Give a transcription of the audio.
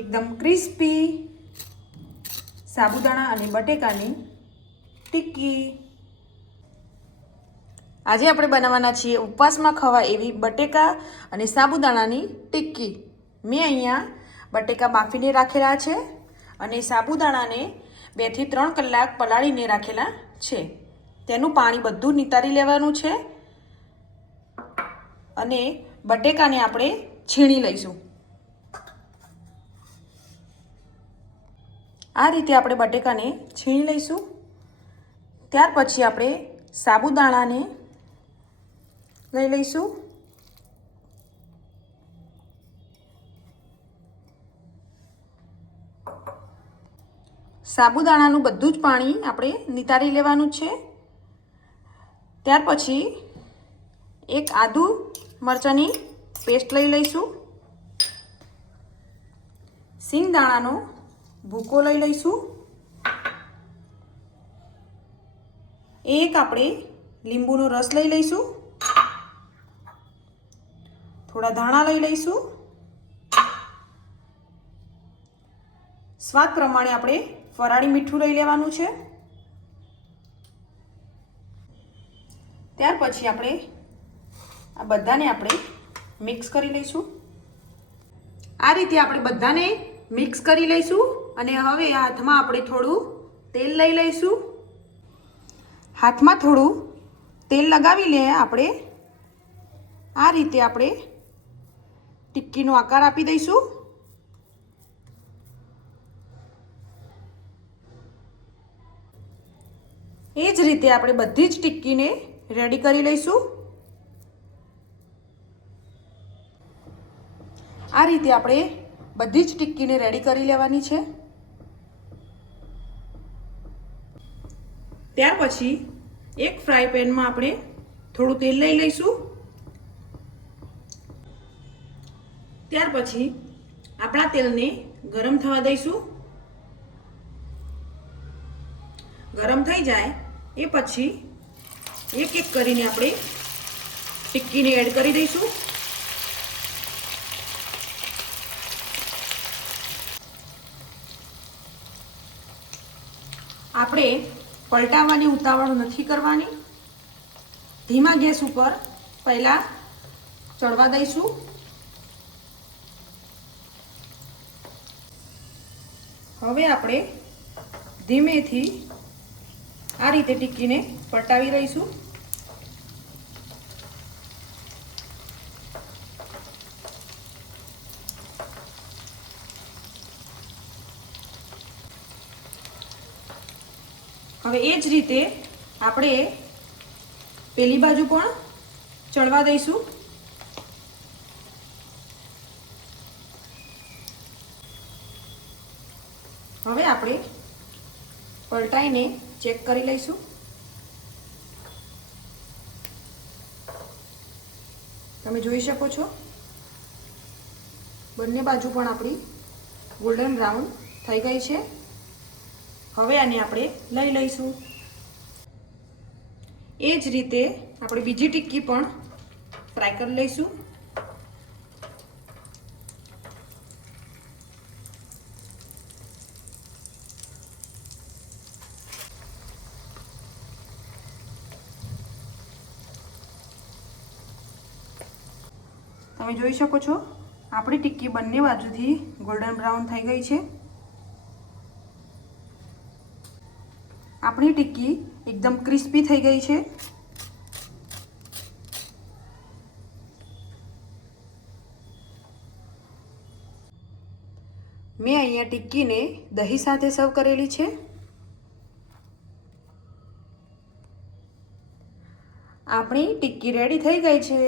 એકદમ ક્રિસ્પી સાબુદાણા અને બટેકાની ટિક્કી. આજે આપણે બનાવવાના છીએ ઉપવાસમાં ખવાય એવી બટેકા અને સાબુદાણાની ટિક્કી. મેં અહીંયા બટેકા બાફીને રાખેલા છે અને સાબુદાણાને 2 થી 3 કલાક પલાળીને રાખેલા છે. તેનું પાણી બધું નિતારી લેવાનું છે અને બટેકાને આપણે છીણી લઈશું. આ રીતે આપણે બટેકાને છીણી લઈશું. ત્યાર પછી આપણે સાબુદાણાને લઈ લઈશું. સાબુદાણાનું બધું જ પાણી આપણે નિતારી લેવાનું છે. ત્યાર પછી એક આદુ મરચાંની પેસ્ટ લઈ લઈશું. સિંગદાણાનો ભૂકો લઈ લઈશું. એક આપણે લીંબુનો રસ લઈ લઈશું. થોડા ધાણા લઈ લઈશું. સ્વાદ પ્રમાણે આપણે ફરાળી મીઠું લઈ લેવાનું છે. ત્યાર પછી આપણે આ બધાને આપણે મિક્સ કરી લઈશું. આ રીતે આપણે બધાને મિક્સ કરી લઈશું અને હવે હાથમાં આપણે થોડું તેલ લઈ લઈશું. હાથમાં થોડું તેલ લગાવી લે આપણે આ રીતે આપણે ટિક્કીનો આકાર આપી દઈશું. એ જ રીતે આપણે બધી જ ટિક્કીને રેડી કરી લઈશું. આ રીતે આપણે બધી જ ટિક્કીને રેડી કરી લેવાની છે. ત્યાર પછી એક ફ્રાય પેનમાં આપણે થોડું તેલ લઈ લઈશું. ત્યાર પછી આપણા તેલને ગરમ થવા દઈશું. ગરમ થઈ જાય એ પછી એક એક કરીને આપણે ટિક્કીને એડ કરી દઈશું. આપણે પલટાવવાની ઉતાવળ નથી કરવાની. ધીમા ગેસ ઉપર પહેલાં ચડવા દઈશું. હવે આપણે ધીમેથી આ રીતે ટિક્કીને પલટાવી રહીશું. હવે એ જ રીતે આપણે પેલી બાજુ પણ ચડવા દઈશું. હવે આપણે પલટાઈને ચેક કરી લઈશું. તમે જોઈ શકો છો બંને બાજુ પણ આપણી ગોલ્ડન બ્રાઉન થઈ ગઈ છે. હવે આને આપણે લઈ લઈશું. એ જ રીતે આપણે બીજી ટિક્કી પણ ફ્રાય કરી લઈશું. તમે જોઈ શકો છો આપણી ટિક્કી બંને બાજુથી ગોલ્ડન બ્રાઉન થઈ ગઈ છે. આપણી ટિક્કી એકદમ ક્રિસ્પી થઈ ગઈ છે. મેં અહીંયા ટિક્કીને દહીં સાથે સર્વ કરેલી છે. આપણી ટિક્કી રેડી થઈ ગઈ છે.